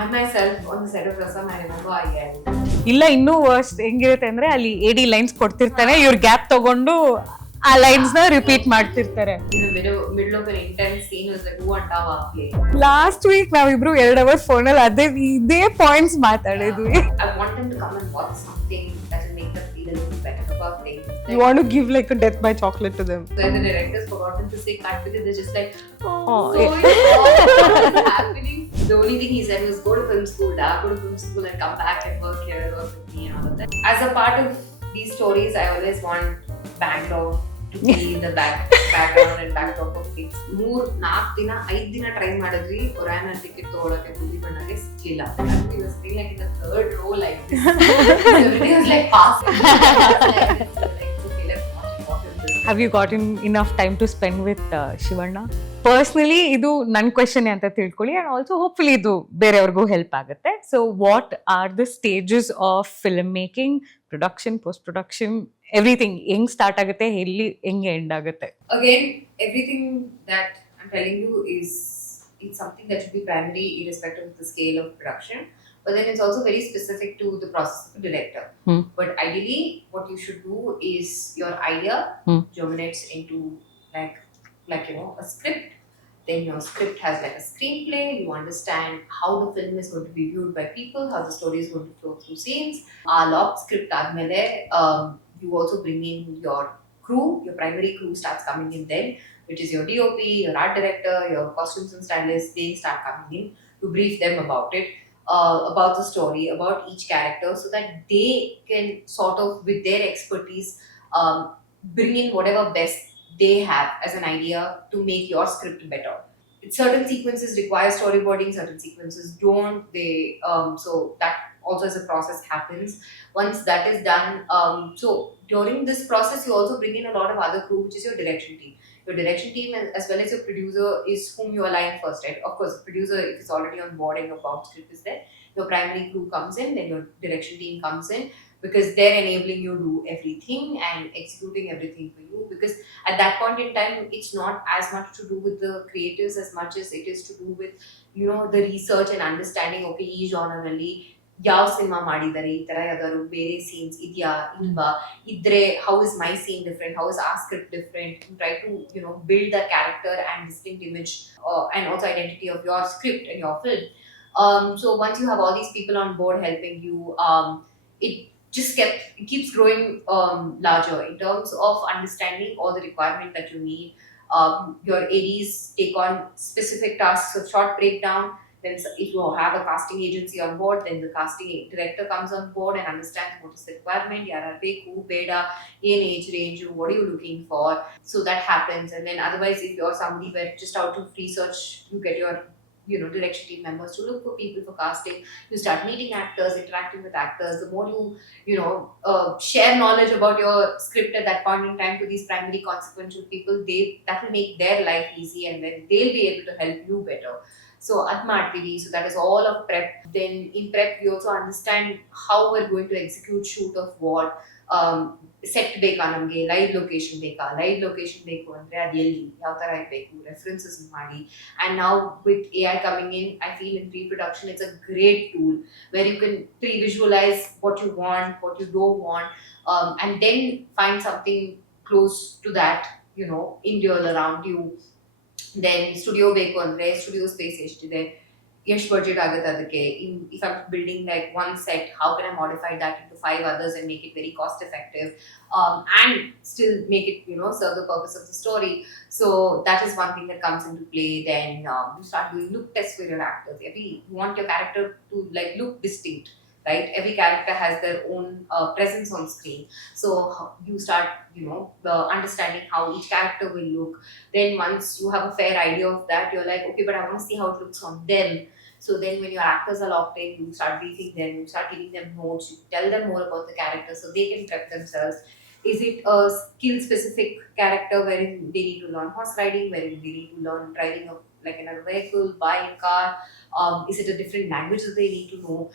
I myself on the set of Rasam, I remember I yelled. ಇಲ್ಲ ಇನ್ನೂ worst ಹೆಂಗಿರುತ್ತೆ ಅಂದ್ರೆ ಅಲ್ಲಿ AD ಲೈನ್ಸ್ ಕೊಡ್ತಿರ್ತಾನೆ, ಇವ್ರ ಗ್ಯಾಪ್ ತಗೊಂಡು ಆ ಲೈನ್ಸ್ ನ ರಿಪೀಟ್ ಮಾಡ್ತಿರ್ತಾರೆ. In the middle of an intense scene, it was like, who and Tava play. Last week ನಾವಿಬ್ರು 2 hours ಫೋನಲ್ಲಿ ಇದೇ ಪಾಯಿಂಟ್ಸ್ ಮಾತಾಡಿದ್ವಿ. I want them to come and watch something that will make them feel a little better about things. You want to give like a death by chocolate to them. So the directors forgotten to say cut because they're just like, Oh, so what's happening? The only thing he said was go to film school, go to film school and come back and work here, work with me and all of that. As a part of these stories, I always want Bangalore to be in the background and backdrop of things. 3-4 ದಿನ 5 ದಿನ try ಮಾಡಿದ್ವಿ ಒರಾಯನ ticket ತಗೊಳಕ್ಕೆ ಬುದ್ಧಿ ಬಣ್ಣಕ್ಕೆ ಸಿಕ್ಕಿಲ್ಲ. He was still like in the third row like this. So everything was like fast. Have you gotten enough time to spend with Shivanna? Personally, ಇದು ನನ್ನ question ಅಂತ ತಿಳ್ಕೊಳ್ಳಿ, and also hopefully ಇದು ಬೇರೆಯವ್ರಿಗೂ ಹೆಲ್ಪ್ ಆಗುತ್ತೆ. So what are the stages of film making, production, post production, everything? ಹೆಂಗ್ start ಆಗುತ್ತೆ, ಎಲ್ಲಿ ಹೆಂಗೆ ಎಂಡ್ ಆಗುತ್ತೆ? Again, everything that I'm telling you is it's something that should be primary irrespective of the scale of production. But then it's also very specific to the process of a director. But ideally, what you should do is your idea germinates into like a script. Then your script has like a screenplay. You understand how the film is going to be viewed by people, how the story is going to flow through scenes. Lock script admele, you also bring in your crew. Your primary crew starts coming in then, which is your DOP, your art director, your costumes and stylists. They start coming in to brief them about it. About the story, about each character, so that they can sort of, with their expertise, bring in whatever best they have as an idea to make your script better. Certain sequences require storyboarding, certain sequences don't. So that also as a process happens. Once that is done, so during this process, you also bring in a lot of other crew, which is your direction team. Your direction team as well as your producer is whom you align first, right? Of course, the producer, if it's already on board and your bound script is there, your primary crew comes in, then your direction team comes in, because they're enabling you to do everything and executing everything for you. Because at that point in time, it's not as much to do with the creatives as much as it is to do with, the research and understanding, okay, ಈ genre ಅಲ್ಲಿ ಯಾವ cinema ಮಾಡಿದ್ದಾರೆ, ಈ ತರ ಯಾವ್ದಾದ್ರು ಬೇರೆ scenes ಇದೆಯಾ ಇಲ್ವಾ, ಇದ್ರೆ how is my scene different, how is our script different, try to build the character and distinct image and also identity of your script and your film. So once you have all these people on board helping you, it keeps growing larger in terms of understanding all the requirement that you need. Your ADs take on specific tasks of short breakdown. Then if you have a casting agency on board, then the casting director comes on board and understands what is the requirement, yara beku beda, in age range, what are you looking for. So that happens. And then otherwise, if you're somebody where just out of research, you get your direction team members to look for people for casting. You start meeting actors, interacting with actors. The more share knowledge about your script at that point in time to these primary consequential people, that will make their life easy, and then they'll be able to help you better. So Atmartv, so that is all of prep. Then in prep, we also understand how we're going to execute shoot of what. Set ಬೇಕಾ ನಮಗೆ, live location ಬೇಕಾ, live location ಬೇಕು ಅಂದರೆ ಅದು ಎಲ್ಲಿ ಯಾವ ಥರ ಇರಬೇಕು, ರೆಫರೆನ್ಸಸ್ ಮಾಡಿ. ಆ್ಯಂಡ್ ನಾವು with AI coming in, I feel in pre-production it's a great tool where you can pre-visualise what you want, what you don't want, and then find something close to that in real around you. Then studio ಬೇಕು ಅಂದರೆ studio space ಎಷ್ಟಿದೆ, ಎಷ್ಟು budget ಆಗುತ್ತೆ ಅದಕ್ಕೆ. If I'm building like one set, how can I modify that into 5 others and make it very cost effective, and still make it serve the purpose of the story. So that is one thing that comes into play. Then you start doing look tests for your actors. You want your character to like look distinct, right? Every character has their own presence on screen. So you start understanding how each character will look. Then once you have a fair idea of that, you're like, okay, but I want to see how it looks on them. So then when your actors are locked in, you start briefing them, you start giving them notes, you tell them more about the character so they can prep themselves. Is it a skill specific character wherein they need to learn horse riding, wherein they need to learn driving of like another vehicle, buy a car, Is it a different language that they need to know?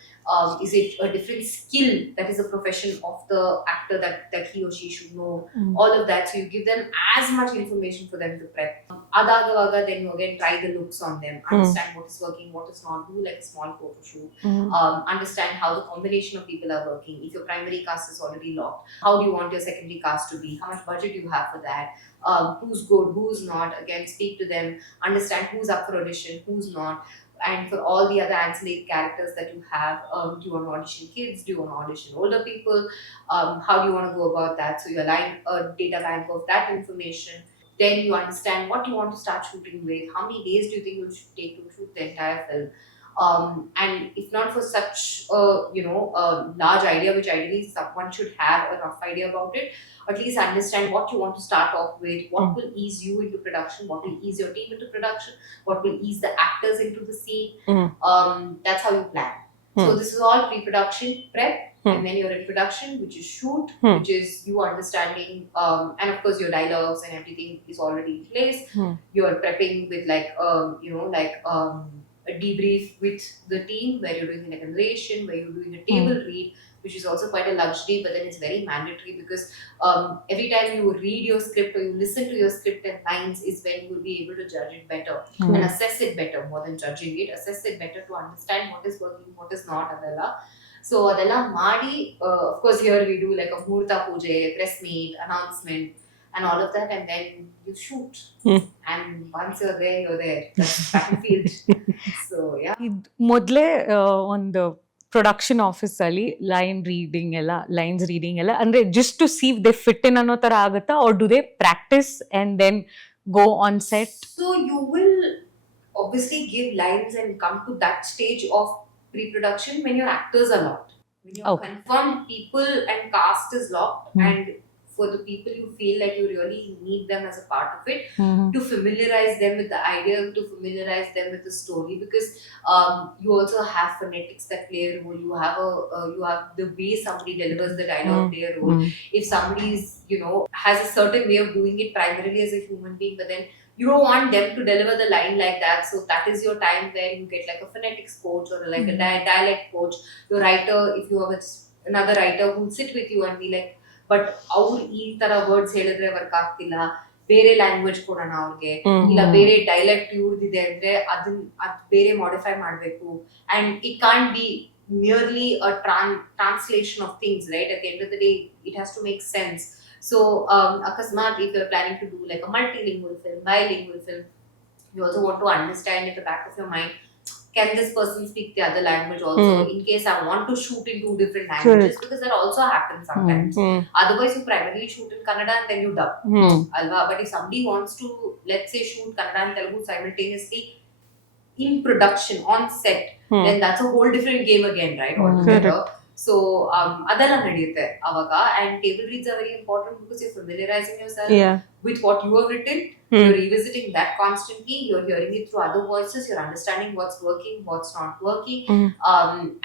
Is it a different skill that is a profession of the actor that he or she should know? All of that. So you give them as much information for them to prep. Adagavaga, then you again try the looks on them, understand what is working, what is not, do like a small photo shoot, understand how the combination of people are working. If your primary cast is already locked, how do you want your secondary cast to be? How much budget do you have for that? Who's good, who's not? Again, speak to them, understand who's up for audition, who's not. And for all the other ancillary characters that you have, do you want to audition kids? Do you want to audition older people? How do you want to go about that? So you align a data bank of that information. Then you understand what you want to start shooting with. How many days do you think you should take to shoot the entire film? And if not for such a large idea, which ideally someone should have a rough idea about it, at least understand what you want to start off with, what will ease you into production, what will ease your team into production, what will ease the actors into the scene. That's how you plan. So this is all pre-production prep, and then you're in production, which is shoot, which is you understanding, and of course your dialogues and everything is already in place. You're prepping with a debrief with the team, where you're doing a narration, where you're doing a table read, which is also quite a luxury, but then it's very mandatory because every time you read your script or you listen to your script and lines is when you will be able to judge it better and assess it better, more than judging it, assess it better to understand what is working, what is not. So adella Madi, of course here we do like a Murta Puja, press meet, announcement, and all of that, and then you shoot. And once you're there. That's battlefield. So yeah. ಮೊದಲೇ ಒಂದು production office ಅಲ್ಲಿ lines reading ಎಲ್ಲ ಅಂದ್ರೆ just to see the fit in ಅನ್ನೋ ತರ ಆಗುತ್ತಾ, or do the practice and then go on set? So you will obviously give lines and come to that stage of pre-production when your actors are locked. When your confirmed people and cast is locked, and for the people you feel like you really need them as a part of it, to familiarize them with the idea, to familiarize them with the story, because you also have phonetics that play a role. You have the way somebody delivers the dialogue play a role. If somebody is has a certain way of doing it primarily as a human being, but then you don't want them to deliver the line like that, so that is your time where you get like a phonetics coach or like a dialect coach. Your writer, if you have another writer who will sit with you and be like, but ಅವ್ರು ಈ ತರ words ಹೇಳಿದ್ರೆ work ಆಗ್ತಿಲ್ಲ, ಬೇರೆ language ಕೊಡೋಣ ಅವ್ರಿಗೆ, ಇಲ್ಲ ಬೇರೆ ಡೈಲೆಕ್ಟ್ ಇವ್ರದಿದೆ ಅಂದ್ರೆ ಅದ್ ಬೇರೆ ಮಾಡಿಫೈ ಮಾಡಬೇಕು. And it can't be merely a translation of things, right? At the end of the day, it has to make sense. So akasmat, if you're planning to do like a multilingual film, bilingual film, you also want to understand in the back of your mind, can this person speak the other language also, in case I want to shoot in 2 different languages? Because that also happens sometimes. Otherwise you primarily shoot in Kannada and then you dub, alva. But if somebody wants to, let's say, shoot Kannada and Telugu simultaneously in production on set, then that's a whole different game again, right? Altogether. So adala nadiyutte avaga, and table reads are very important because you're familiarizing yourself with what you have written. You're revisiting that constantly, you're hearing it through other voices, you're understanding what's working, what's not working.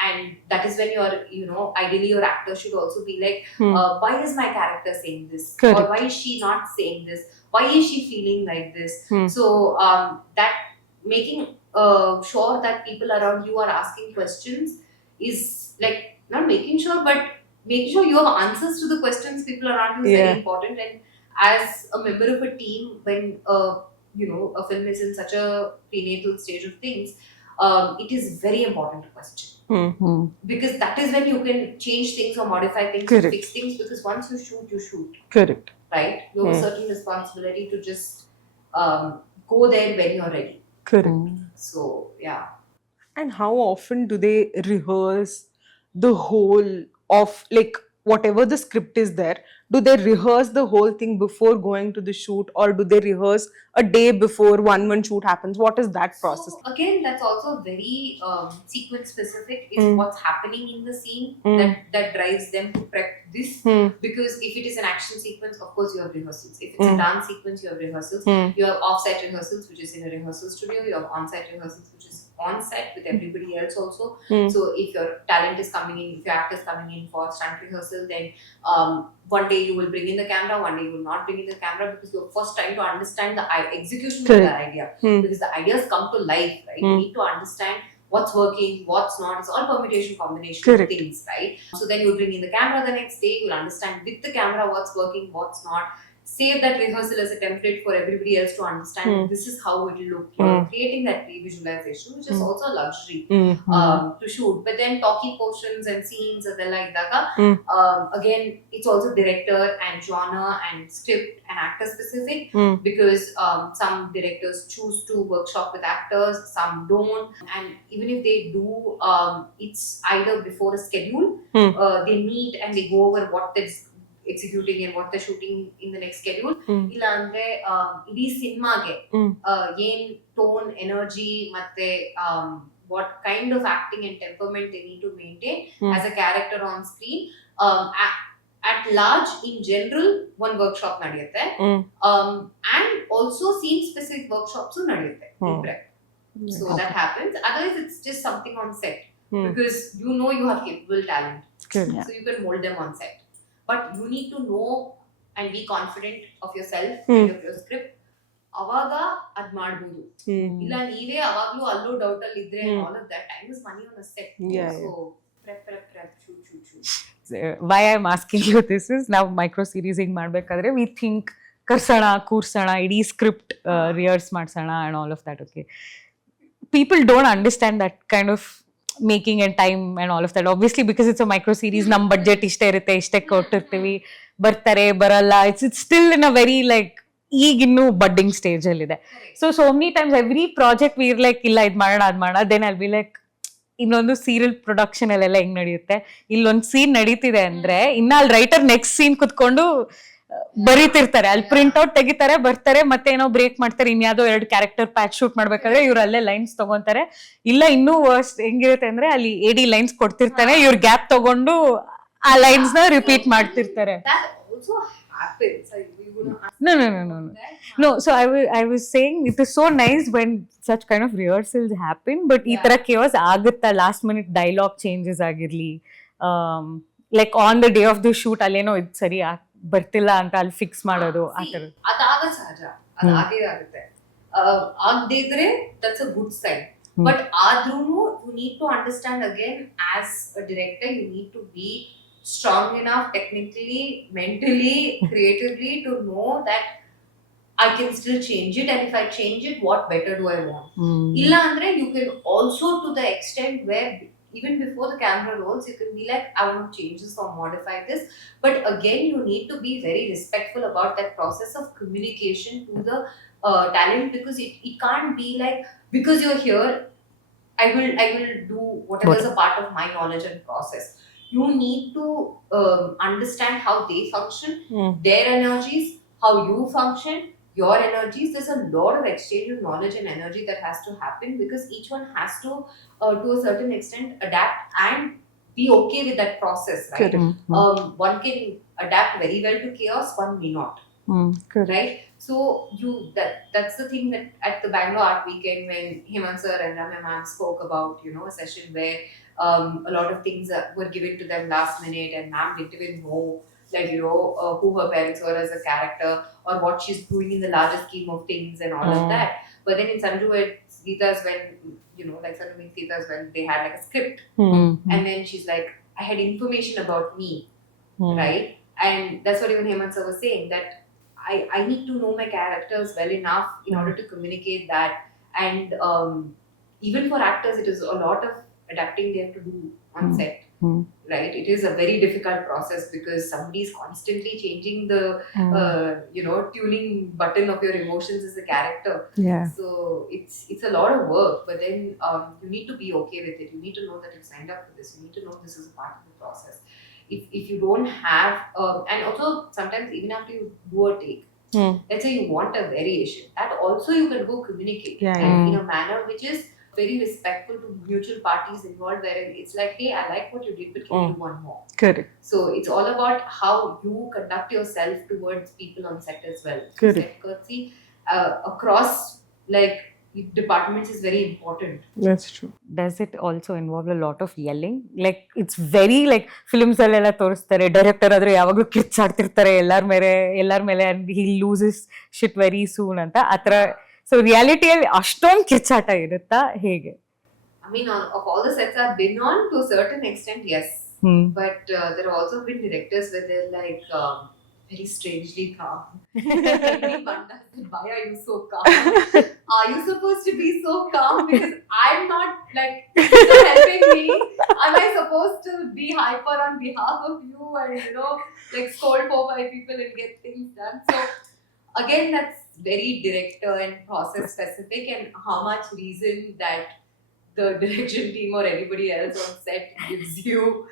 And that is when you're ideally your actor should also be like, why is my character saying this? Or why is she not saying this? Why is she feeling like this? So that making sure that people around you are asking questions is like, not making sure, but making sure you have answers to the questions people around you is very important. And as a member of a team, when a film is in such a prenatal stage of things, it is very important to question, because that is when you can change things or modify things, or fix things, because once you shoot. Correct. Right? You have a certain responsibility to just go there when you're ready. Correct. So yeah. And how often do they rehearse the whole of, like, whatever the script is there? Do they rehearse the whole thing before going to the shoot, or do they rehearse a day before one shoot happens? What is that process? So again, that's also very sequence specific, is what's happening in the scene that drives them to prep this. Because if it is an action sequence, of course you have rehearsals. If it's a dance sequence, you have rehearsals. You have off-set rehearsals, which is in a rehearsal studio. You have on-set rehearsals, which is on set with everybody else also. So if your talent is coming in, if your actor is coming in for stunt rehearsal, then one day you will bring in the camera, one day you will not bring in the camera, because you're first trying to understand the execution of the idea. Because the ideas come to life, right? You need to understand what's working, what's not. It's all permutation, combination Correct. of things, right? So then you'll bring in the camera the next day, you'll understand with the camera what's working, what's not. Save that rehearsal as a template for everybody else to understand this is how it will look. You're creating that pre-visualization, which is also a luxury to shoot. But then talkie portions and scenes and like that, again, it's also director and genre and script and actor specific, because some directors choose to workshop with actors, some don't, and even if they do, it's either before a schedule, they meet and they go over what they're executing and what they're shooting in the next schedule. ಇಲ್ಲ ಅಂದ್ರೆ ಇಡೀ ಸಿನಿಮಾಗೆ ಏನ್ tone, energy ಮತ್ತೆ what kind of acting and temperament they need to maintain as a character on screen. At large, in general, one workshop ನಡೆಯುತ್ತೆ, and also scene specific workshops ನಡೆಯುತ್ತೆ in prep. So that happens. Otherwise, it's just something on set, because you know you have capable talent, so you can mold them on set. But you need to know and be confident of yourself and of your script. ಅವಾಗ ಅದ್ ಮಾಡಬಹುದು. ಇಲ್ಲ ನೀವೇ ಅವಾಗ್ಲೂ ಅಲ್ಲೂ doubt ಅಲ್ಲಿ ಇದ್ರೆ, all of that time is money on a set. So prep, shoot. Why I'm asking you this is, now micro series ಹಿಂಗ್ ಮಾಡ್ಬೇಕಾದ್ರೆ we think ಕರ್ಸೋಣ, ಕೂರ್ಸೋಣ, ಇಡೀ ಸ್ಕ್ರಿಪ್ಟ್ ರಿಹರ್ಸ್ ಮಾಡ್ಸೋಣ and all of that. Okay, people don't understand that kind of making and time and all of that, obviously, because it's a micro series. Nam budget ishte irutte, ishte ಕೊಟ್ಟಿರ್ತೀವಿ, ಬರ್ತಾರೆ ಬರಲ್ಲ, it's still in a very like ಈಗ ಇನ್ನು budding stage ಅಲ್ಲಿ ಇದೆ. So many times every project we were like, ಇಲ್ಲ ಇದ್ ಮಾಡೋಣ ಅದ್ ಮಾಡೋಣ, ದೆನ್ ಐಲ್ ಬಿ ಲೈಕ್, ಇನ್ನೊಂದು ಸೀರಿಯಲ್ ಪ್ರೊಡಕ್ಷನ್ ಅಲ್ಲೆಲ್ಲ ಹೆಂಗ್ ನಡೆಯುತ್ತೆ, ಇಲ್ಲೊಂದು ಸೀನ್ ನಡೀತಿದೆ ಅಂದ್ರೆ ಇನ್ನ ಅಲ್ಲಿ ರೈಟರ್ ನೆಕ್ಸ್ಟ್ ಸೀನ್ ಕುತ್ಕೊಂಡು ಬರೀತಿರ್ತಾರೆ, ಅಲ್ಲಿ ಪ್ರಿಂಟ್ ಔಟ್ ತೆಗಿತಾರೆ, ಬರ್ತಾರೆ, ಮತ್ತೆ ಏನೋ ಬ್ರೇಕ್ ಮಾಡ್ತಾರೆ, ಇನ್ಯಾವುದೋ 2 ಕ್ಯಾರೆಕ್ಟರ್ ಪ್ಯಾಚ್ ಶೂಟ್ ಮಾಡ್ಬೇಕಾದ್ರೆ ಇವ್ರು ಅಲ್ಲೇ ಲೈನ್ಸ್ ತಗೊಂತಾರೆ. ಇಲ್ಲ ಇನ್ನೂ ವರ್ಸ್ಟ್ ಹೆಂಗಿರುತ್ತೆ ಅಂದ್ರೆ, ಅಲ್ಲಿ AD ಲೈನ್ಸ್ ಕೊಡ್ತಿರ್ತಾನೆ, ಇವ್ರ ಗ್ಯಾಪ್ ತಗೊಂಡು ಆ ಲೈನ್ಸ್ ನ ರಿಪೀಟ್ ಮಾಡ್ತಿರ್ತಾರೆ. No, so I was saying it is so nice when such kind of rehearsals happen, but ee tara chaos agutta, last minute dialogue changes agirli, like on the day of the shoot alleno ಇದು ಸರಿ ಬರ್ತಿಲ್ಲ ಅಂತ ಅಲ್ಲಿ fix ಮಾಡೋದು, ಆ ತರ ಅದಾಗ ಸಹಜ, ಅದು ಆಗೇ ಆಗುತ್ತೆ. ಆಗದೇ ಇದ್ರೆ that's a good sign. But ಆದ್ರೂನು you need to understand, again, as a director you need to be strong enough technically, mentally, creatively to know that I can still change it, and if I change it, what better do I want? Illa andre you can also, to the extent where even before the camera rolls, you can be like, I want to change this or modify this. But again, you need to be very respectful about that process of communication to the talent, because it can't be like, because you're here, I will do whatever is a part of my knowledge and process. You need to understand how they function, their energies, how you function, your energies. There's a lot of exchange of knowledge and energy that has to happen, because each one has to a certain extent adapt and be okay with that process, right? One can adapt very well to chaos, one may not. Right? So that's the thing, that at the Bangalore Art Weekend, when Hemant sir and Ramya ma'am spoke about, a session where a lot of things were given to them last minute, and ma'am didn't even know, like, who her parents were as a character, or what she's doing in the larger scheme of things and all of that. But then in Sanju and Geeta's, when, like Sanju and Geeta's, when they had like a script, and then she's like, I had information about me, right? And that's what even Hemant sir was saying, that I need to know my characters well enough in order to communicate that. And even for actors, it is a lot of adapting they have to do on set. Right? It is a very difficult process, because somebody is constantly changing the tuning button of your emotions as a character. So it's a lot of work, but then you need to be okay with it. You need to know that you've signed up for this. You need to know this is a part of the process. If you don't have and also sometimes even after you do a take, let's say you want a variation, that also you can go communicate in a manner which is very respectful to mutual parties involved, where it's like, hey, I like what you did, but can you do one more? Correct. So it's all about how you conduct yourself towards people on set as well. Correct. Set courtesy across like departments is very important. That's true. Does it also involve a lot of yelling? Like, it's very like films ಅಲ್ಲೆಲ್ಲ ತೋರಿಸ್ತಾರೆ, director ಆದ್ರೆ ಯಾವಾಗಲೂ ಕಿರ್ಚಾಡ್ತಿರ್ತಾರೆ ಎಲ್ಲರ ಮೇಲೆ and he loses shit very soon ಅಂತ, ಆತರ. So ರಿಯಾಲಿಟಿಯಲ್ಲಿ ಅಷ್ಟೊಂದು ಕಿರ್ಚಾಟ ಇರುತ್ತಾ ಹೇಗೆ? I mean, of all the sets I've been on, to a certain extent, yes. But there have also been directors where they're like very strangely calm. Maybe Banda said, "Why are you so calm? Are you supposed to be so calm? Because I'm not like you're helping me. Am I supposed to be hyper on behalf of you and like scold 4-5 people and get things done?" So again, that's very director and process specific, and how much reason that the direction team or anybody else on set gives you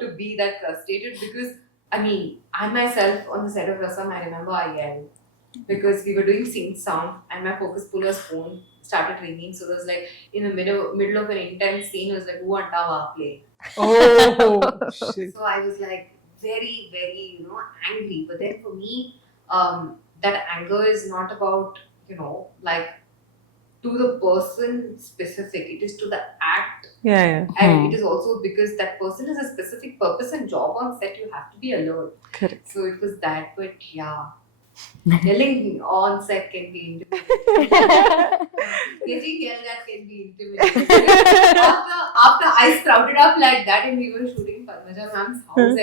to be that frustrated. Because I mean, I myself on the set of Rasam, I remember I yelled because we were doing sync sound and my focus puller's phone started ringing. So there was like in the middle of an intense scene, it was like, "Who Antawa play?" Oh, shit. So I was like very, very, angry. But then for me, that anger is not about, like to the person specific. It is to the act. Yeah. And it is also because that person has a specific purpose and job on set. You have to be alert. Correct. So it was that. But yeah, yelling on set can be intimidating. Getting yelled at can be intimidating. After I sprouted up like that and we were shooting Padmaja ma'am's house,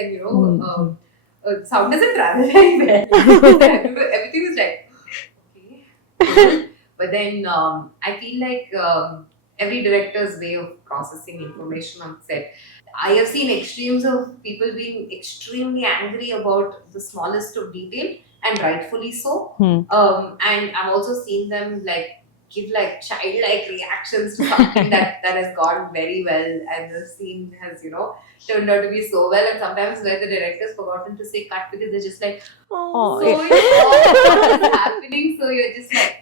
and sound doesn't travel very well. Everything is like, okay. But then I feel like every director's way of processing information on set. I have seen extremes of people being extremely angry about the smallest of detail, and rightfully so. And I've also seen them like give like childlike reactions to something that has gone very well, and the scene has turned out to be so well. And sometimes where the director's forgotten to say cut because they're just like, Oh, so what is happening? So you're just like.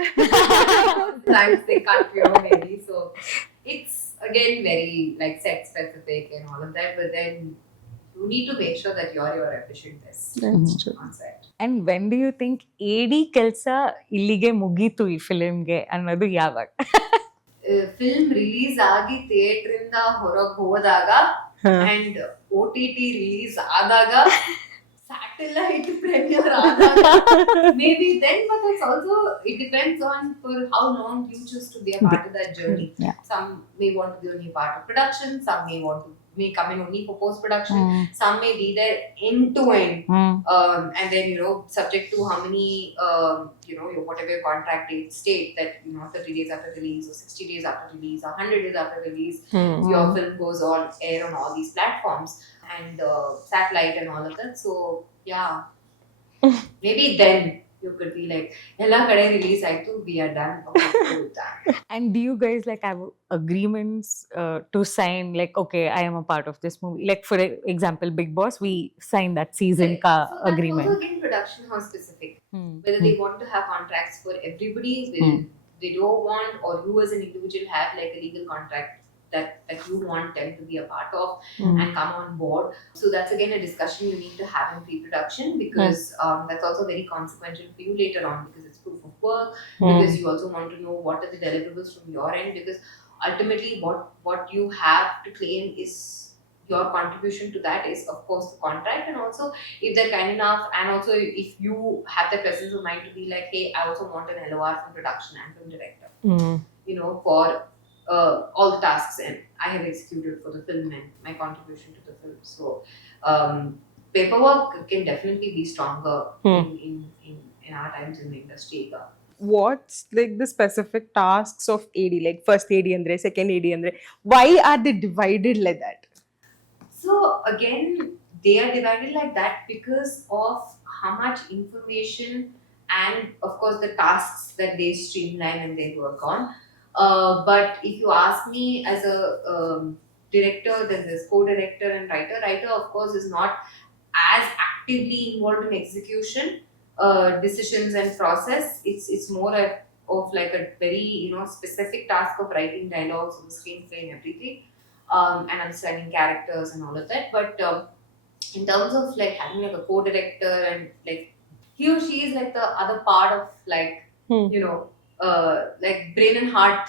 Sometimes they cut maybe. So it's again very like set specific and all of that, but then you need to make sure that you're your efficient best that's true. on set. And when do you think AD ಕೆಲಸ ಇಲ್ಲಿಗೆ ಮುಗೀತು ಈ ಫಿಲ್ಮ್ಗೆ ಅನ್ನೋದು ಯಾವಾಗ? Film release ಆಗಿ theatre ಇಂದ ಹೊರಗೆ ಹೋದಾಗ ಅಂಡ್ OTT ರಿಲೀಸ್ ಆದಾಗ satellite premiere maybe then, but it's also, it depends on for how long you choose to be a part of that journey. Some may want to be only part of production, some may come in only for post production, some may be there end to end, and then subject to how many whatever your contract date state that 30 days after release or 60 days after release or 100 days after release your film goes on air on all these platforms and satellite and all of that. So yeah, maybe then you could be like, "Ella kade release aitu, we are done." And do you guys like have agreements to sign like, okay, I am a part of this movie? Like for example, Big Boss, we signed that season ka agreement. So that's also again production house specific. Whether they want to have contracts for everybody, whether they don't want, or you as an individual have like a legal contract that you want them to be a part of and come on board. So that's again a discussion you need to have in pre-production, because that's also very consequential for you later on, because it's proof of work, because you also want to know what are the deliverables from your end, because ultimately what you have to claim is your contribution to that is of course the contract, and also if they're kind enough, and also if you have the presence of mind to be like, "Hey, I also want an LOR from production and from director, for all the tasks and I have executed for the film and my contribution to the film." So paperwork can definitely be stronger in our times in the industry. What's like the specific tasks of AD, like first AD andre, second AD andre? Why are they divided like that? So again, they are divided like that because of how much information and of course the tasks that they streamline and they work on. But if you ask me as a director, then there's co-director and writer. Writer, of course, is not as actively involved in execution, decisions and process. It's more of like a very specific task of writing dialogues on the screenplay and everything, and understanding characters and all of that. But in terms of like having like a co-director and like he or she is like the other part of like like brain and heart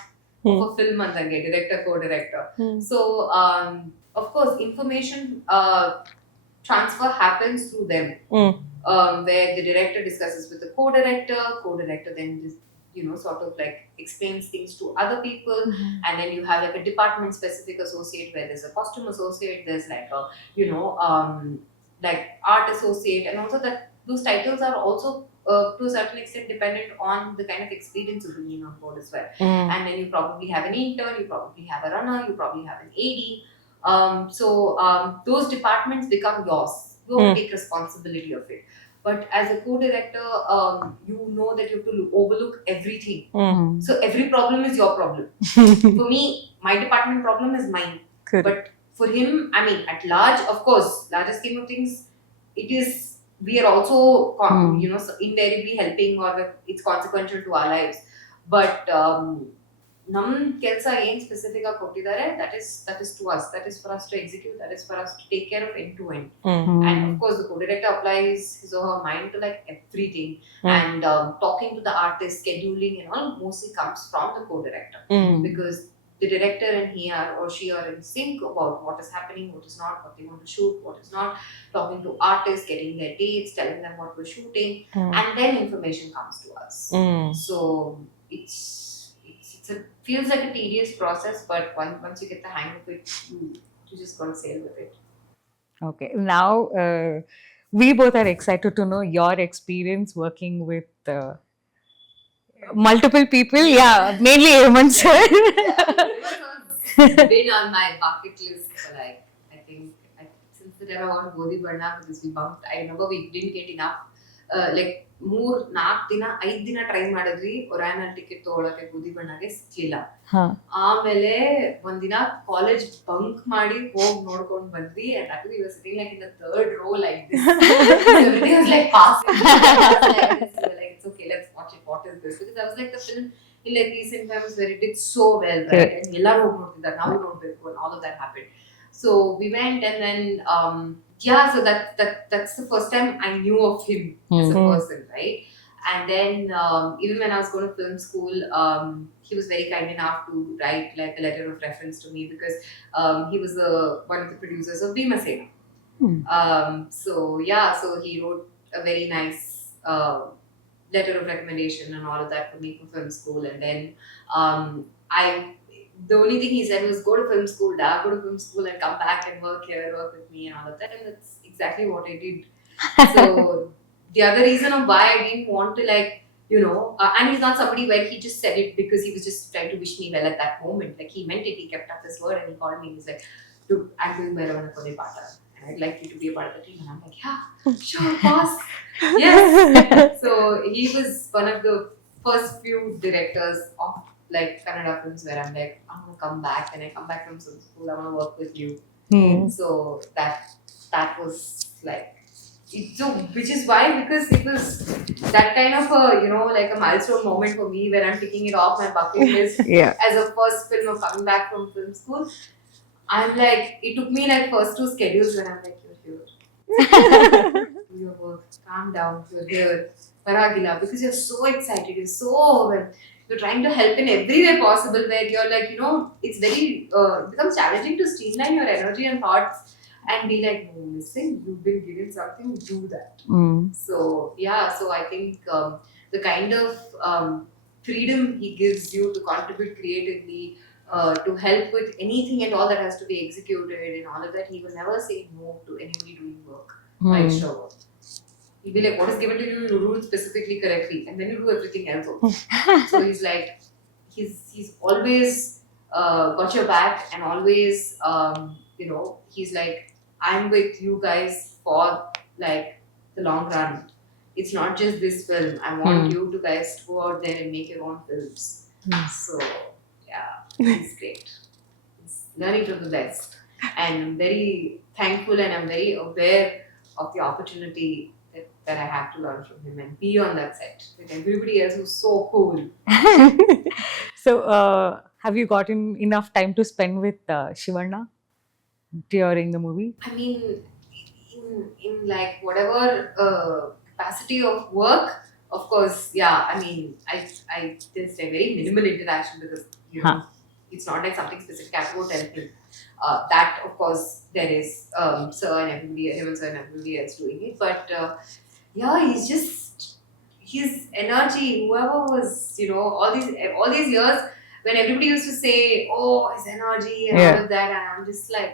of a film andange, director, co-director. So of course information transfer happens through them, where the director discusses with the co-director then just sort of like explains things to other people. And then you have like a department specific associate where there's a costume associate, there's like a like art associate, and also that those titles are also to a certain extent dependent on the kind of experience you bring in on board as well. And then you probably have an intern, you probably have a runner, you probably have an AD. Those departments become yours. You have to take responsibility of it. But as a co-director, you know that you have to overlook everything. So every problem is your problem. For me, my department problem is mine. Correct. But for him, I mean, at large, of course, larger scheme of things, it is, we are also invariably helping, or it's consequential to our lives. But ನಮ್ ಕೆಲಸ ಏನ್ specific ಆಗಿ ಕೊಟ್ಟಿದ್ದಾರೆ, that is to us, that is for us to execute, that is for us to take care of end to end. And of course the co-director applies his or her mind to like everything. And talking to the artist, scheduling and all mostly comes from the co-director, because the director and he or she are in sync about what is happening, what is not, what they want to shoot, what is not. Talking to artists, getting their dates, telling them what we're shooting, and then information comes to us. So it feels like a tedious process, but once you get the hang of it, you just gotta sail with it. Okay, now we both are excited to know your experience working with multiple people. Yeah, mainly Hemant sir. It's been on my bucket list for like, I think, since the time I got Bodhi Barna, because we bumped. I remember we didn't get enough. Like 3-4 ದಿನ 5 ದಿನ try ಮಾಡಿದ್ವಿ ಒರಾಯನಲ್ಲಿ ticket ತಗೊಳಕ್ಕೆ ಬೂದಿ ಬಣ್ಣಗೆ ಸಿಕ್ಲಿಲ್ಲ. ಆಮೇಲೆ ಒಂದಿನ college bunk ಮಾಡಿ ಹೋಗಿ ನೋಡ್ಕೊಂಡ್ ಬಂದ್ವಿ. and that we were sitting like in the third row like this. Everything was like passing. Like it's okay, let's watch it. What is this? Because that was like the film in like recent times where it did so well, right? And ಎಲ್ಲರೂ ಹೋಗಿ ನೋಡ್ತಿದ್ದಾರೆ, ನಾವು ನೋಡ್ಬೇಕು, and all of that happened. So we went, and then so that's the first time I knew of him as a person, right? And then even when I was going to film school, he was very kind enough to write like a letter of reference to me, because he was one of the producers of Bhimasena. So he wrote a very nice letter of recommendation and all of that for me for film school. And then the only thing he said was, go to film school and come back and work here, work with me and all of that. And that's exactly what I did. So the other reason of why I didn't want to and he's not somebody where he just said it because he was just trying to wish me well at that moment. Like he meant it, he kept up his word, and he called me and he's like, dude, I'm doing Bhairavana Kone Pata and I'd like you to be a part of the team. And I'm like, yeah, sure, boss. Yes. So he was one of the first few directors of like Kannada films where I'm like, I'm gonna come back. When I come back from some school, I wanna work with you. So that was like, which is why, because it was that kind of a like a milestone moment for me where I'm ticking it off my bucket list as a first film of coming back from film school. I'm like, it took me like first 2 schedules when I'm like, you're here. Do your work, calm down, you're here. Paragila, because you're so excited, you're so overwhelmed. You're trying to help in every way possible, where you're like, it's very, it becomes challenging to streamline your energy and thoughts and be like, no, listen, you've been given something, do that. So I think the kind of freedom he gives you to contribute creatively, to help with anything and all that has to be executed and all of that, he will never say no to anybody doing work, like sure work. He'll be like, what is given to you, you do it specifically correctly, and then you do everything else also. So he's like, he's always got your back, and always, he's like, I'm with you guys for like the long run. It's not just this film. I want you to guys to go out there and make your own films. So he's great. He's learning from the best, and I'm very thankful, and I'm very aware of the opportunity that I have to learn from him and be on that set with everybody else who's so cool. So, have you gotten enough time to spend with Shivarna during the movie? I mean, in like whatever capacity of work, of course, I mean, I just a very minimal interaction, because it's not like something specific I have to go tell him. That of course there is Sir and everybody else doing it, but he's his energy, whoever was, all these years when everybody used to say, oh, his energy and all Yeah. of that, and I'm just like,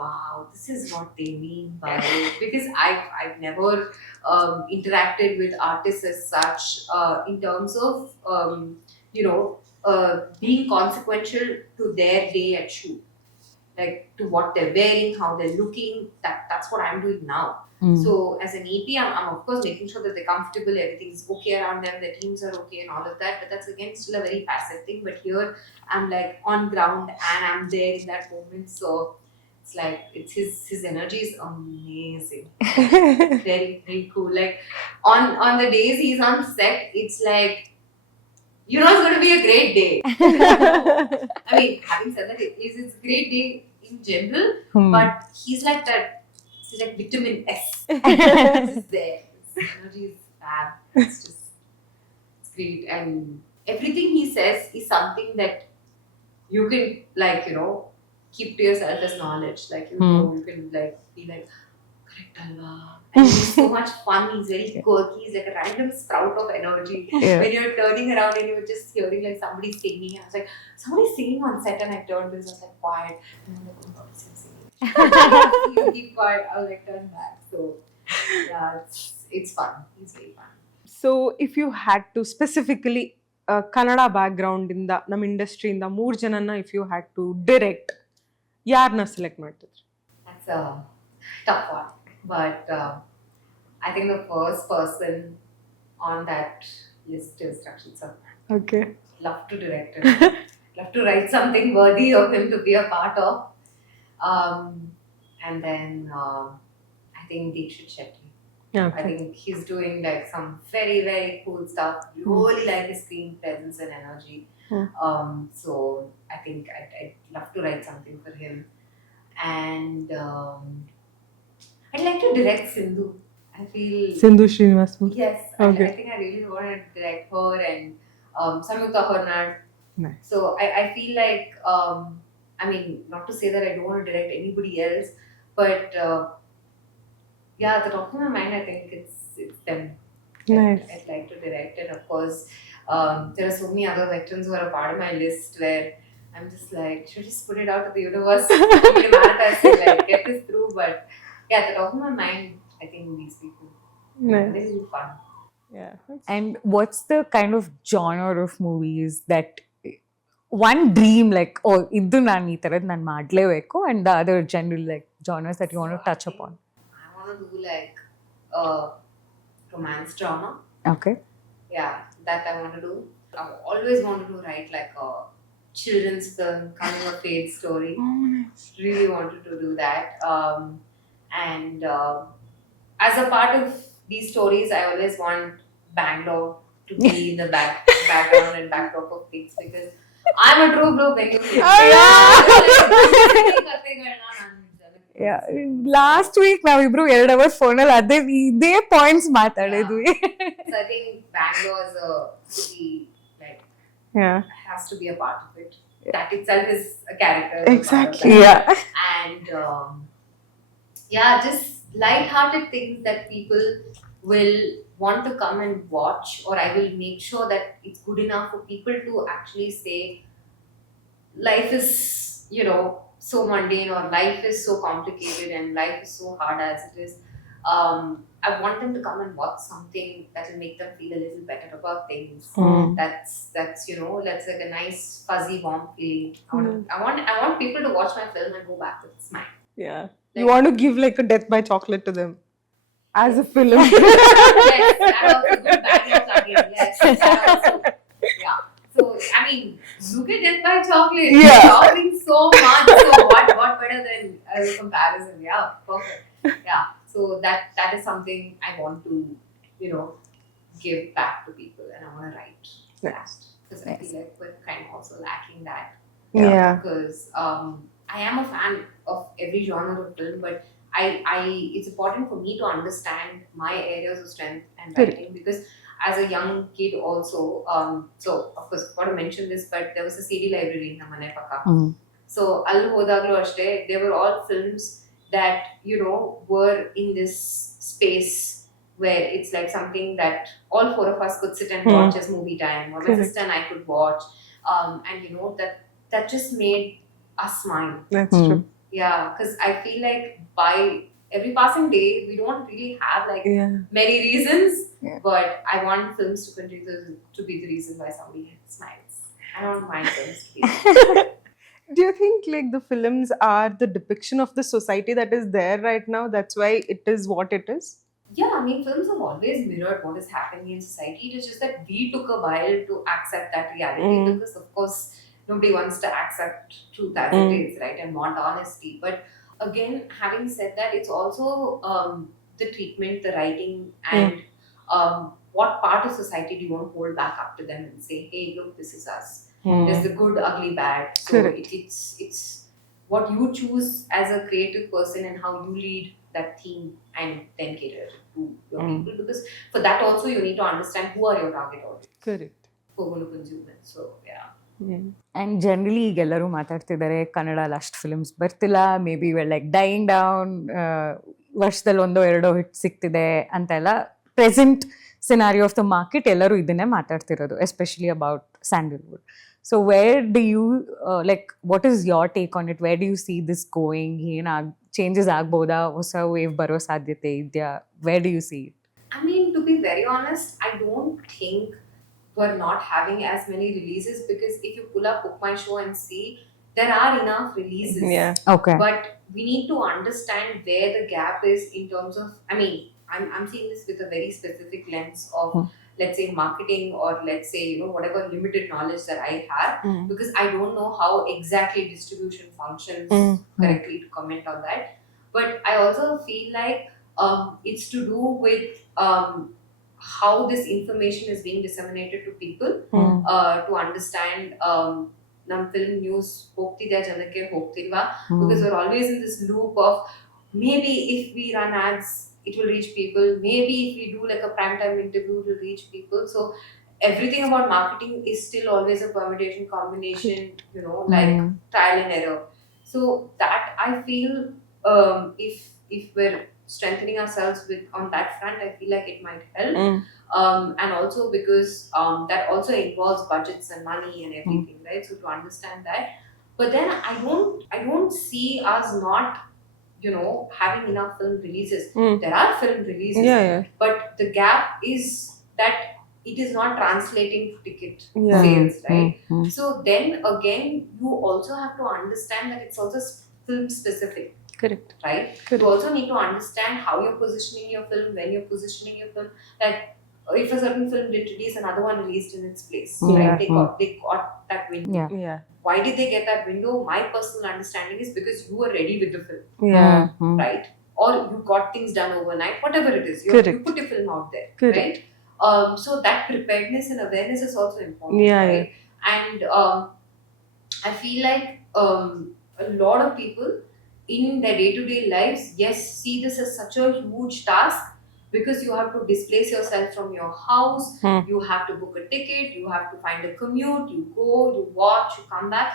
wow, this is what they mean by it. Because I've never interacted with artists as such, in terms of being consequential to their day at shoot, like to what they're wearing, how they're looking. That's what I'm doing now. So as an EP, I'm of course making sure that they're comfortable, everything's okay around them, their teams are okay and all of that. But that's again still a very passive thing. But here I'm like on ground and I'm there in that moment. So it's like his energy is amazing. Very, very cool. Like on the days he's on set, it's like, it's going to be a great day. I mean, having said that, it's a great day in general, but he's like that. He's like vitamin S. It's just there. His energy is fab. It's great, and everything he says is something that you can, like, keep to yourself as knowledge. Like, you can like be like, correct, alva. And he's so much fun. He's very quirky. He's like a random sprout of energy. Yeah. When you're turning around and you're just hearing like somebody singing, I was like, somebody's singing on set, and I turned this. I was like, quiet. And I'm like, oh God, it's him singing. You keep quiet. I was like, turn back. So yeah, it's fun. It's very fun. So if you had to specifically Kannada background ಇಂದ ನಮ್ಮ ಇಂಡಸ್ಟ್ರಿಯಿಂದ 3 ಜನನ if you had to direct, ಯಾರನ್ನ select ಮಾಡ್ತಿದ್ರಿ? That's a tough one. But I think the first person on that list is Rakshit Sir. Okay. Love to direct him. Love to write something worthy of him to be a part of. And then I think Deekshit Shetty. I Okay. think he's doing like some very, very cool stuff. Really like his screen presence and energy. So I think I'd love to write something for him. And I'd like to direct Sindhu. I feel Sindhu Srinivas. yes. Okay. I think I really want to direct her and Samyukta Hornad. Nice. So I feel like I mean, not to say that I don't want to direct anybody else, but yeah, at the top of my mind, I think it's them. Nice. I'd like to direct, and of course, there are so many other veterans who are a part of my list where I'm just like, should I just put it out to the universe, manifest it, like get this through. But yeah, at the top of my mind, I think these people. Nice. This will be fun. Yeah. And what's the kind of genre of movies that one dream, like, oh, iddu ನಾನು ಈ ಥರದ್ದು ನಾನು ಮಾಡಲೇಬೇಕು, and the other general like genres that you want to touch upon? I want to do like romance drama. Okay. Yeah, that I want to do. I've always wanted to write like a children's film, coming of age story. Oh, nice. Really wanted to do that. And as a part of these stories, I always want Bangalore to be in the background and backdrop of things, because I'm a true blue Bengali. Yeah, last week ನಾವಿಬ್ರು 2 hours ಫೋನಲ್ಲಿ ಇದೇ points ಮಾತಾಡಿದ್ವಿ. So I think Bangalore is a city, like, Yeah. has to be a part of it. That itself is a character. Exactly. Yeah. And yeah, just light-hearted things that people will want to come and watch, or I will make sure that it's good enough for people to actually say life is, so mundane, or life is so complicated and life is so hard as it is. I want them to come and watch something that will make them feel a little better about things. That's that's like a nice fuzzy warm feeling. I want people to watch my film and go back with a smile. Yeah. You want to give like a death by chocolate to them as a film. Yes, and also good background audience. Yes, that also. Yeah. So I mean, look at Death by Chocolate. Yeah. It's offering so much. So what better than a comparison? Yeah, perfect. Yeah. So that is something I want to, give back to people, and I want to write fast, because I feel like we're kind of also lacking that. Yeah. Because I am a fan of every genre of film, but I it's important for me to understand my areas of strength and writing, because as a young kid also, so of course I want to mention this, but there was a CD library in Namane Pakka. So Al Hodaglu Ashte, they were all films that were in this space where it's like something that all four of us could sit and Hmm. watch as movie time, or my Correct. sister and I could watch, and you know that just made us smile. That's Hmm. true. Yeah, because I feel like by every passing day, we don't really have like Yeah. many reasons, Yeah. but I want films to continue to be the reason why somebody smiles. I don't mind films to be. Do you think like the films are the depiction of the society that is there right now? That's why it is what it is? Yeah, I mean, films have always mirrored what is happening in society. It is just that we took a while to accept that reality Mm. because, of course, nobody wants to accept truth as Mm. it is, right? And want honesty. But again, having said that, it's also the treatment, the writing, and what part of society do you want to hold back up to them and say, hey, look, this is us. There's the good, ugly, bad. So Correct. it's what you choose as a creative person and how you lead that theme and then cater to your people, because for that also you need to understand who are your target audience, Correct. who are going to consume it. So yeah. Yeah. And generally ಈಗ ಎಲ್ಲರೂ ಮಾತಾಡ್ತಿದ್ದಾರೆ ಕನ್ನಡಲ್ಲಿ ಅಷ್ಟು films ಬರ್ತಿಲ್ಲ, maybe we're like dying down, ವರ್ಷದಲ್ಲಿ ಒಂದೋ ಎರಡೋ hit ಸಿಗ್ತಿದೆ ಅಂತೆಲ್ಲ present scenario of the market ಎಲ್ಲರೂ ಇದನ್ನೇ ಮಾತಾಡ್ತಿರೋದು, especially about Sandalwood. So where do you like what is your take on it? Where do you see this going? Changes ಆಗ್ಬೋದಾ? ಹೊಸ ವೇವ್ ಬರೋ ಸಾಧ್ಯತೆ ಇದೆಯಾ? Where do you see it? I mean, to be very honest, I don't think we're not having as many releases, because if you pull up Book My Show and see, there are enough releases. Yeah. Okay. But we need to understand where the gap is in terms of, I mean, I'm seeing this with a very specific lens of, let's say, marketing, or let's say, you know, whatever limited knowledge that I have, because I don't know how exactly distribution functions correctly to comment on that. But I also feel like it's to do with how this information is being disseminated to people, to understand ನಮ್ಮ film news ಹೋಗ್ತಿದೆ ಜನಕ್ಕೆ ಹೋಗ್ತಿಲ್ವಾ, because we're always in this loop of maybe if we run ads it will reach people, maybe if we do like a prime time interview it will reach people. So everything about marketing is still always a permutation, combination, you know, like trial and error. So that I feel if we're strengthening ourselves with on that front, I feel like it might help. And also because that also involves budgets and money and everything, right? So to understand that, but then I don't see us not, you know, having enough film releases. There are film releases, Yeah. but the gap is that it is not translating to ticket Yeah. sales, right? So then again, you also have to understand that it's also film specific, Correct. right? Correct. You also need to understand how you're positioning your film, when you're positioning your film. Like if a certain film did release, another one released in its place, right? They got that window. Yeah. Yeah. Why did they get that window? My personal understanding is because you were ready with the film, Yeah. right? Or you got things done overnight, whatever it is. You Correct. put your film out there, Correct. right? So that preparedness and awareness is also important, Yeah, right? And I feel like a lot of people in their day-to-day lives, yes, see this as such a huge task, because you have to displace yourself from your house, you have to book a ticket, you have to find a commute, you go, you watch, you come back.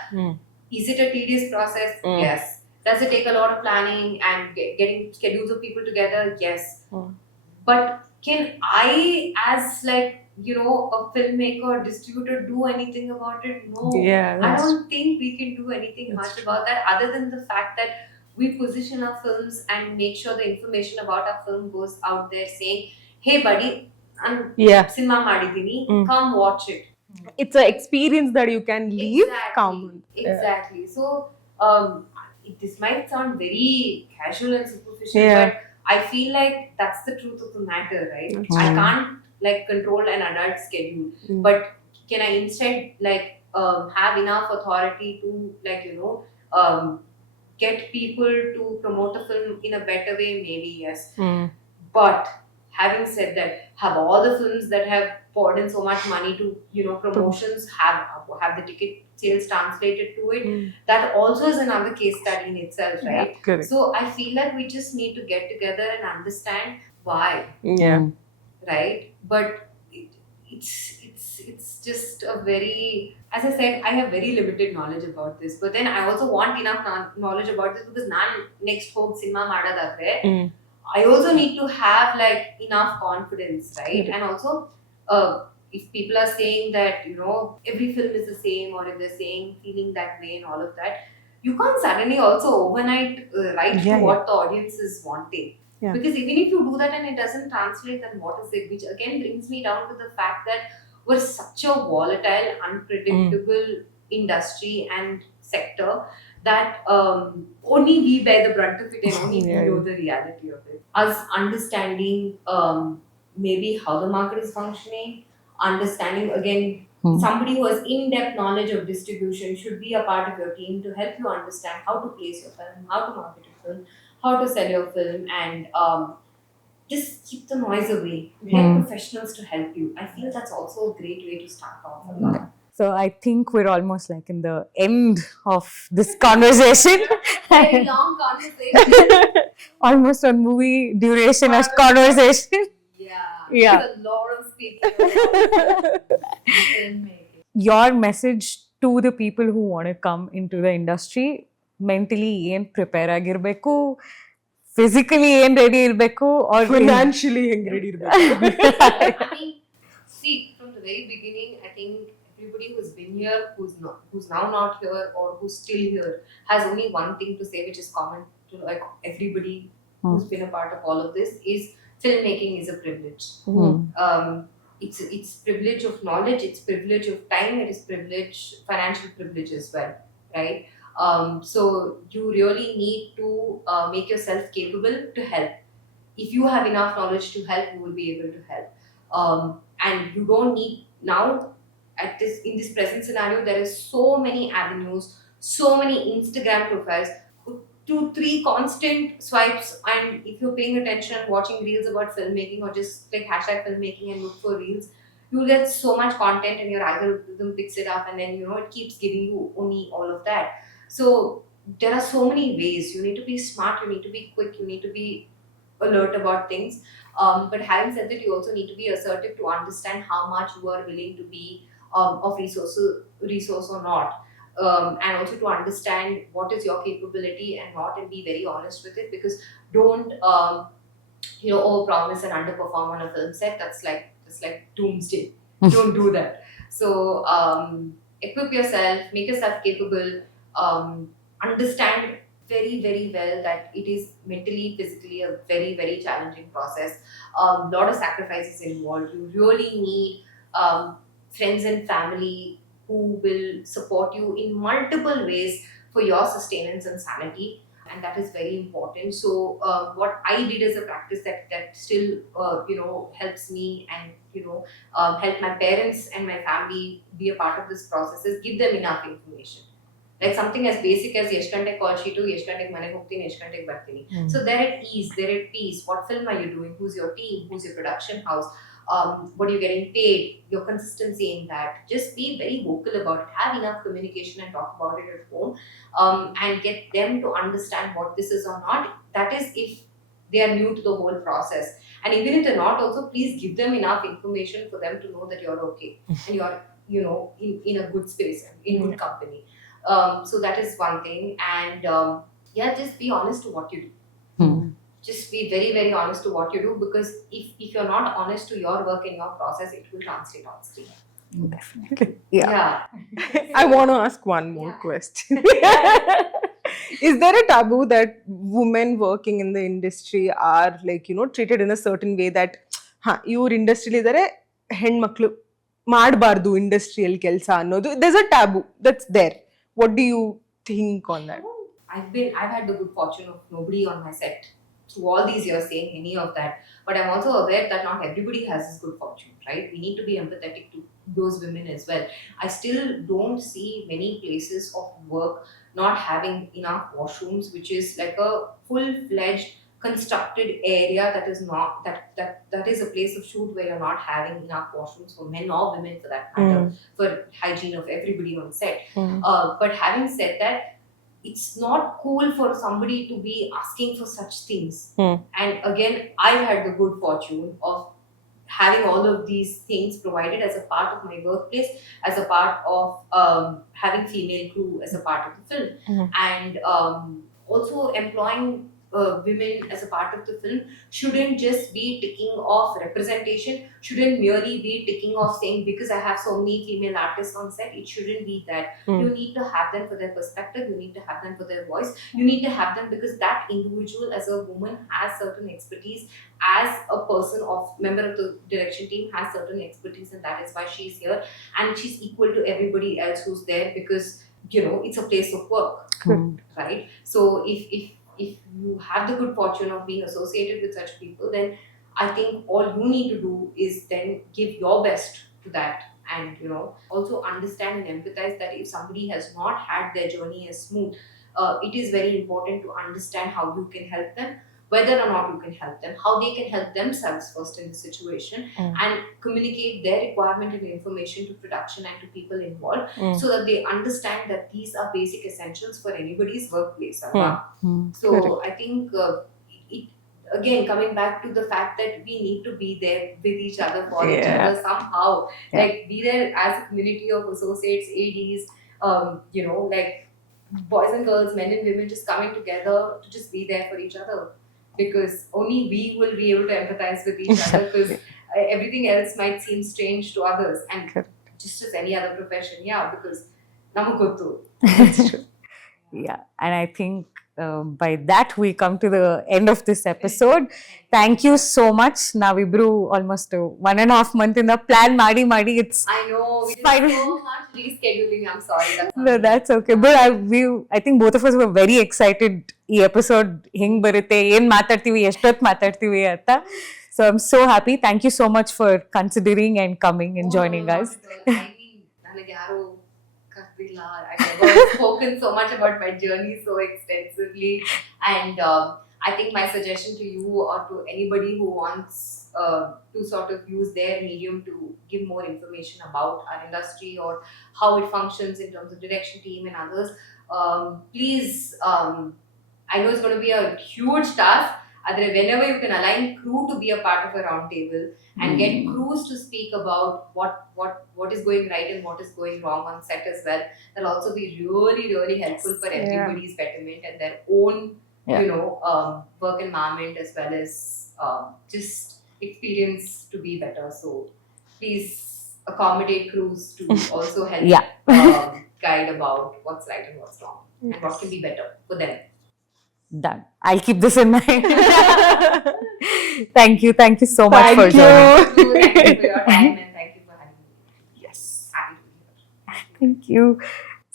Is it a tedious process? Yes. Does it take a lot of planning and getting schedules of people together? Yes. But can I, as like, you know, a filmmaker or distributor, do anything about it? No. Yeah, I that's don't think we can do anything That's much about that, other than the fact that we position our films and make sure the information about our film goes out there saying, hey buddy, I'm Yeah. cinema madidini, come watch it. It's an experience that you can leave. Come. Exactly. So this might sound very casual and superficial, Yeah. but I feel like that's the truth of the matter, right? That's I can't like control an adult schedule, but can I instead like have enough authority to, like, you know, get people to promote a film in a better way? Maybe yes. But having said that, have all the films that have poured in so much money to, you know, promotions have the ticket sales translated to it? That also is another case study in itself, right? Correct. So I feel like we just need to get together and understand why, Yeah. right? But it's just a very, as I said, I have very limited knowledge about this, but then I also want enough knowledge about this, because ನಾನು next ಹೋಗಿ cinema ಮಾಡೋದಾದ್ರೆ I also need to have like enough confidence, right? Correct. And also, if people are saying that every film is the same, or if they're saying feeling that way and all of that, you can't suddenly also overnight write to Yeah, what the audience is wanting. Yeah. Because even if you do that and it doesn't translate, then what is it? Which again brings me down to the fact that we're such a volatile, unpredictable industry and sector that only we bear the brunt of it and only Yeah, we know yeah. the reality of it. Us understanding maybe how the market is functioning, understanding again, somebody who has in-depth knowledge of distribution should be a part of your team to help you understand how to place your film, how to market your film, how to sell your film, and just keep the noise away. Get professionals to help you. I feel that's also a great way to start off. So I think we're almost like in the end of this conversation. Very long conversation. Almost on movie duration of conversation. Yeah. There's a lot of speaking about filmmaking. Your message to the people who want to come into the industry, mentally ಏನ್ prepare ಆಗಿರ್ಬೇಕು, physically ಏನ್ ready ಇರಬೇಕು, Financially ಹೆಂಗ್ ready ಇರ್ಬೇಕು? I mean, see, from the very beginning, I think everybody who's been here, who's now not here, or who's still here, has only one thing to say, which is common to like everybody who's been a part of all of this: is filmmaking is a privilege. It's privilege of knowledge, it's privilege of time, it is privilege, financial privilege as well, right? So you really need to make yourself capable to help. If you have enough knowledge to help, you will be able to help. And you don't need now in this present scenario, there is so many avenues, so many Instagram profiles, 2-3 constant swipes, and if you're paying attention, watching reels about filmmaking, or just like hashtag filmmaking and look for reels, you'll get so much content and your algorithm picks it up, and then it keeps giving you only all of that. So there are so many ways. You need to be smart, you need to be quick, you need to be alert about things. But having said that, you also need to be assertive to understand how much you are willing to be of resource or not. And also to understand what is your capability and not, and be very honest with it. Because don't overpromise and underperform on a film set. That's like doomsday. Don't do that. So equip yourself, make yourself capable, understand very, very well that it is mentally, physically a very, very challenging process. Lot of sacrifices involved. You really need friends and family who will support you in multiple ways for your sustenance and sanity, and that is very important. So what I did as a practice that still helps me, and help my parents and my family be a part of this process, is give them enough information. Like something as basic as ಎಷ್ಟು ಗಂಟೆಗೆ ಕಾಲ್ sheet, ಎಷ್ಟು ಗಂಟೆಗೆ ಮನೆಗೆ ಹೋಗ್ತೀನಿ, ಎಷ್ಟು ಗಂಟೆಗೆ ಬರ್ತೀನಿ. So they're at ease, they're at peace. What film are you doing? Who's your team? Who's your production house? What are you getting paid? Your consistency in that. Just be very vocal about it. Have enough communication and talk about it at home, and get them to understand what this is or not. That is if they are new to the whole process. And even if they're not also, please give them enough information for them to know that you're okay and you're in a good space, in good company. So that is one thing. And just be honest to what you do. Just be very, very honest to what you do, because if you're not honest to your work and your process, it will translate on screen. Definitely. Yeah. I want to ask one more question. Is there a taboo that women working in the industry are treated in a certain way that ಇವ್ರ ಇಂಡಸ್ಟ್ರಿಲಿ ಇದ್ದಾರೆ, ಹೆಣ್ಮಕ್ಳು ಮಾಡಬಾರ್ದು ಇಂಡಸ್ಟ್ರಿಯಲ್ಲಿ ಕೆಲಸ ಅನ್ನೋದು? there's a taboo that's there. What do you think on that? I've had the good fortune of nobody on my set through all these years saying any of that. But I'm also aware that not everybody has this good fortune, right? We need to be empathetic to those women as well. I still don't see many places of work not having enough washrooms, which is like a full-fledged constructed area that is not that is a place of shoot where you're not having enough washrooms for men or women for that matter, for hygiene of everybody on set. But having said that, it's not cool for somebody to be asking for such things. And again, I've had the good fortune of having all of these things provided as a part of my workplace, as a part of having female crew as a part of the film, and also employing women as a part of the film shouldn't just be ticking off representation, shouldn't merely be ticking off saying because I have so many female artists on set. It shouldn't be that. You need to have them for their perspective, you need to have them for their voice, you need to have them because that individual as a woman has certain expertise, as a person of member of the direction team has certain expertise, and that is why she's here, and she's equal to everybody else who's there because it's a place of work. Right? So if you have the good fortune of being associated with such people, then I think all you need to do is then give your best to that, and also understand and empathize that if somebody has not had their journey as smooth, it is very important to understand how you can help them, whether or not you can help them, how they can help themselves first in the situation, and communicate their requirement and information to production and to people involved, so that they understand that these are basic essentials for anybody's workplace. So I think it again coming back to the fact that we need to be there with each other for each other somehow, like be there as a community of associates, ADs, like boys and girls, men and women, just coming together to just be there for each other, because only we will be able to empathize with each other, because everything else might seem strange to others, and just as any other profession, because namakottu. That's true. Yeah, and I think by that we come to the end of this episode. Thank you so much. Navibru almost 1.5 month in the plan ಮಾಡಿ it's I know we did fine. so much rescheduling. I'm sorry. No, that's okay. But I think both of us were very excited. ಈ episode ಹೆಂಗ್ ಬರುತ್ತೆ, ಏನ್ ಮಾತಾಡ್ತೀವಿ, ಎಷ್ಟೊತ್ತು ಮಾತಾಡ್ತೀವಿ ಅಂತ. So I'm so happy. Thank you so much for considering and coming and joining us. ನನಗೆ ಯಾರು ಕರ್ದಿಲ್ಲ. I've never spoken so much about my journey so extensively, and I think my suggestion to you or to anybody who wants to sort of use their medium to give more information about our industry or how it functions in terms of direction team and others, please, I know it's going to be a huge task. Whenever you can align crew to be a part of a round table and get crews to speak about what is going right and what is going wrong on set as well, that'll also be really, really helpful for everybody's betterment and their own work environment, as well as just experience to be better. So please accommodate crews to also help guide about what's right and what's wrong and what can be better for them. Done. I'll keep this in mind. Thank you so much for joining. Thank you for your time and thank you for having me. Yes. Happy to be here. Thank you.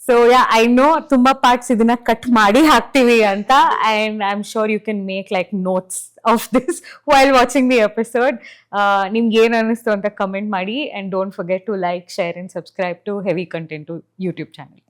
So yeah, I know ತುಂಬಾ parts ಇದನ್ನ cut ಮಾಡಿ ಹಾಕ್ತೀವಿ ಅಂತ, and I'm sure you can make like notes of this while watching the episode. ನಿಮ್ಗೆ ಏನು ಅನ್ನಿಸ್ತು ಅಂತ comment ಮಾಡಿ, and don't forget to like, share and subscribe to Heavy Content to YouTube channel.